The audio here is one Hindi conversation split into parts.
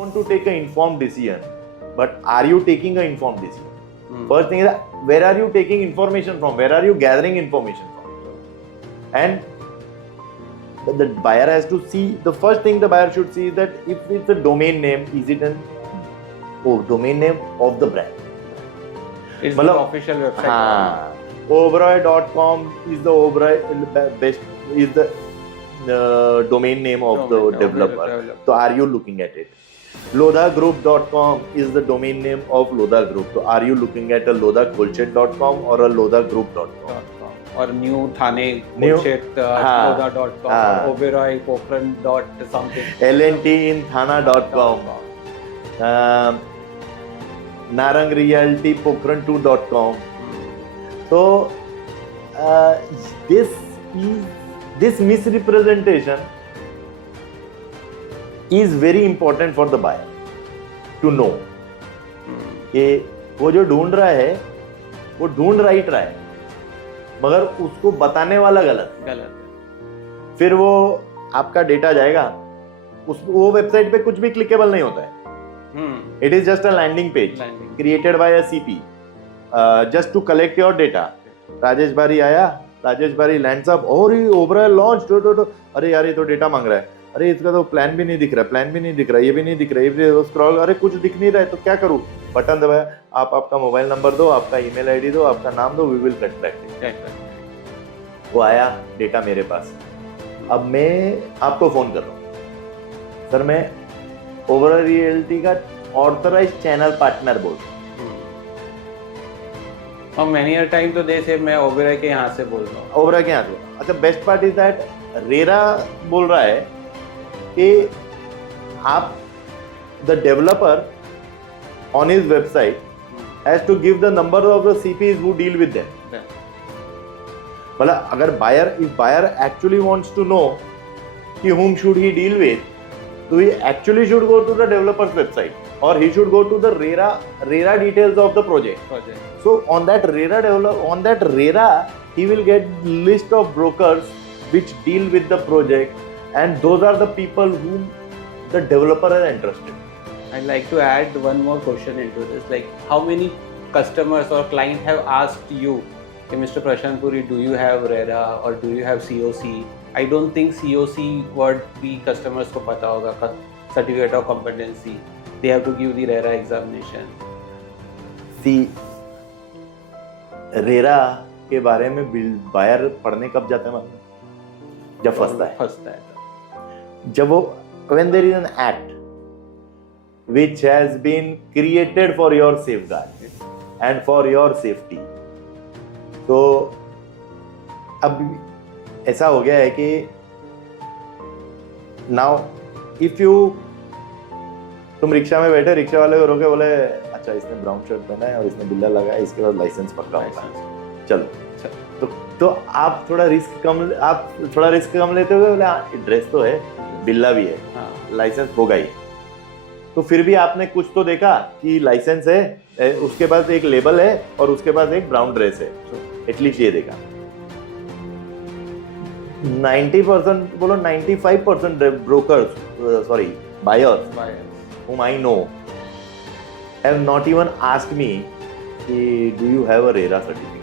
want to take an informed decision, but are you taking an informed decision? First thing is that where are you taking information from? Where are you gathering information from? And the buyer has to see, the first thing the buyer should see is that if it's a domain name, is it an domain name of the brand? It's the official website. हाँ, Oberoi.com is the Oberoi best, is the domain name of the developer. So are you looking at it? LodhaGroup.com is the domain name of Lodha Group. So are you looking at a LodhaKolchet.com or a LodhaGroup.com? Or New Thane Kolchet Lodha.com, Oberoi Pokhran dot something. LNT in Thana.com. Narang Realty Pokhran2.com. So this misrepresentation is very important for the buyer to know कि वो जो ढूंढ रहा है वो ढूंढ राइट रहा है, मगर उसको बताने वाला गलत है। फिर वो आपका डेटा जाएगा, वो वेबसाइट पे कुछ भी क्लिकेबल नहीं होता है। It is just a landing page created by a CP just to collect your data. Rajesh बारी आया, राजेश बारी लैंड्स अप और ही ओबराय लॉन्च, अरे यार ये तो डेटा मांग रहा है, अरे इसका तो प्लान भी नहीं दिख रहा, प्लान भी नहीं दिख रहा, ये भी नहीं दिख रहा, ये भी स्क्रॉल, अरे कुछ दिख नहीं रहा है तो क्या करूं? बटन दबाया, आप आपका मोबाइल नंबर दो, आपका ईमेल आईडी दो, आपका नाम दो, वी विल कॉन्टैक्ट। वो आया डेटा मेरे पास। अब मैं आपको फोन कर रहा हूँ, सर मैं ओबराय रियल्टी का ऑथराइज्ड चैनल पार्टनर बोल रहा हूँ। और मैनी अ टाइम तो दे से मैं ओबराय के यहाँ से बोल रहा हूँ। ओबराय के यहाँ से। अच्छा, best part is that RERA बोल रहा है कि आप the developer on his website has to give the number of the CPs who deal with them. मतलब अगर buyer actually wants to know कि whom should he deal with, so he actually should go to the developer's website or he should go to the RERA details of the project. So on that RERA he will get list of brokers which deal with the project, and those are the people whom the developer is interested. I'd like to add one more question into this. Like, how many customers or clients have asked you, hey, Mr. Prashant Puri, do you have RERA or do you have COC? I don't think COC word भी customers को पता होगा, certificate of competency. They have to give the RERA examination. See, RERA के बारे में बायर पढ़ने कब जाता है मालूम? जब फंसता है। जब वो when there is an act which has been created for your safeguard and for your safety, तो अब ऐसा हो गया है कि now if you, तुम रिक्शा में बैठे, रिक्शा वाले को रोके, बोले अच्छा इसने ब्राउन शर्ट पहना है और इसने बिल्ला लगाया, इसके बाद लाइसेंस पक्का होगा, चलो। तो आप थोड़ा रिस्क कम लेते हो, बोले ड्रेस तो है, बिल्ला भी है, लाइसेंस होगा ही। तो फिर भी आपने कुछ तो देखा कि लाइसेंस है, उसके पास एक लेबल है और उसके पास एक ब्राउन ड्रेस है, एटलीस्ट ये देखा। 90% बोलो 95% brokers, buyers whom I know have not even asked me, do you have a RERA certificate?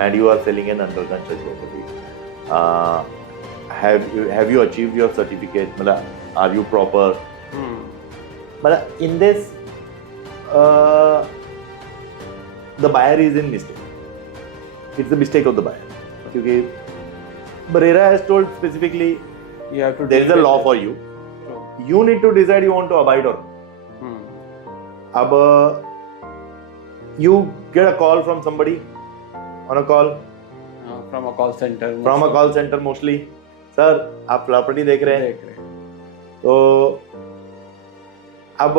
And you are selling an under construction property. Have you achieved your certificate? Are you proper? But in this, the buyer is in mistake. It's the mistake of the buyer. Because RERA has told specifically, there is a law for you. You need to decide you want to abide or not. You get a call from somebody on a call. From a call center. From a call center mostly. Sir, आप प्रॉपर्टी देख रहे हैं? तो अब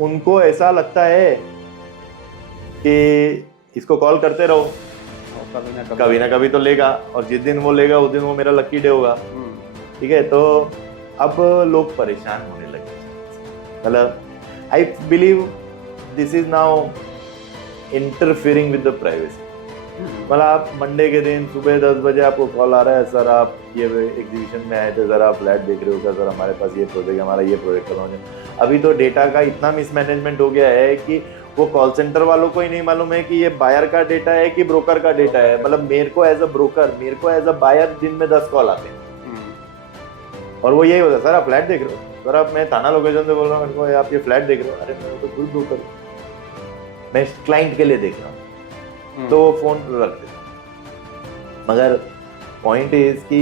उनको ऐसा लगता है कि इसको कॉल करते रहो, कभी ना कभी तो लेगा, और जिस दिन वो लेगा उस दिन वो मेरा लकी डे होगा। ठीक है, तो अब लोग परेशान होने लगे। मतलब I believe this is now interfering with the privacy. मतलब आप मंडे के दिन सुबह 10 बजे आपको कॉल आ रहा है, सर आप ये एग्जीबिशन में आए थे, सर आप फ्लैट देख रहे हो क्या, सर हमारे पास ये प्रोजेक्ट, हमारा ये प्रोजेक्ट करवाने। अभी तो डेटा का इतना मिसमैनेजमेंट हो गया है कि वो कॉल सेंटर वालों को ही नहीं मालूम है कि ये बायर का डेटा है कि ब्रोकर का डेटा है। मतलब मेरे को एज अ ब्रोकर, मेरे को एज अ बायर दिन में 10 कॉल आते हैं और वो यही होता है, सर आप फ्लैट देख रहे हो, सर आप, मैं थाना लोकेशन से बोल रहा हूँ, मेरे को आप ये फ्लैट देख रहे हो, अरे मैं तो खुद ब्रोकर, मैं क्लाइंट के लिए देख रहा हूँ, तो वो फोन रख देते। मगर पॉइंट इज कि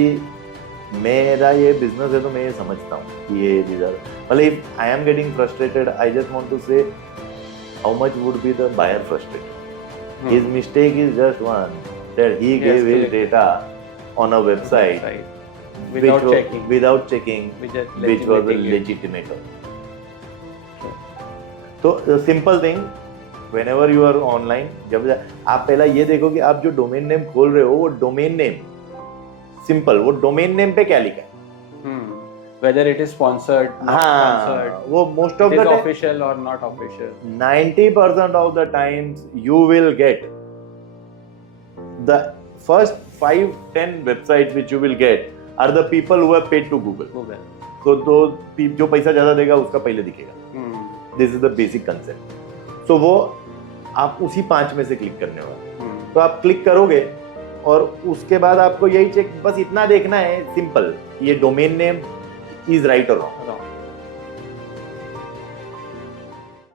मेरा ये बिजनेस है तो मैं ये समझता हूँ कि ये मतलब if I am getting frustrated, I just want to say how much would be the buyer frustrated. His mistake is just one that he gave his data on a website without checking which was a legitimate. तो simple thing, whenever you are online, जब आप पहला ये देखो कि आप जो डोमेन नेम खोल रहे हो वो डोमेन नेम सिंपल, वो डोमेन नेम पे क्या लिखा है, whether it is sponsored, not sponsored, वो most of it the is time, official or not official. 90% of the times you will get the first 5-10 websites which you will get are the people who have paid to Google. So जो पैसा ज्यादा देगा उसका पहले दिखेगा. This is the basic concept. So वो आप उसी 5 में से क्लिक करने वाले. तो आप क्लिक करोगे और उसके बाद आपको यही चेक, बस इतना देखना है सिंपल, ये डोमेन नेम इज राइट और रॉन्ग.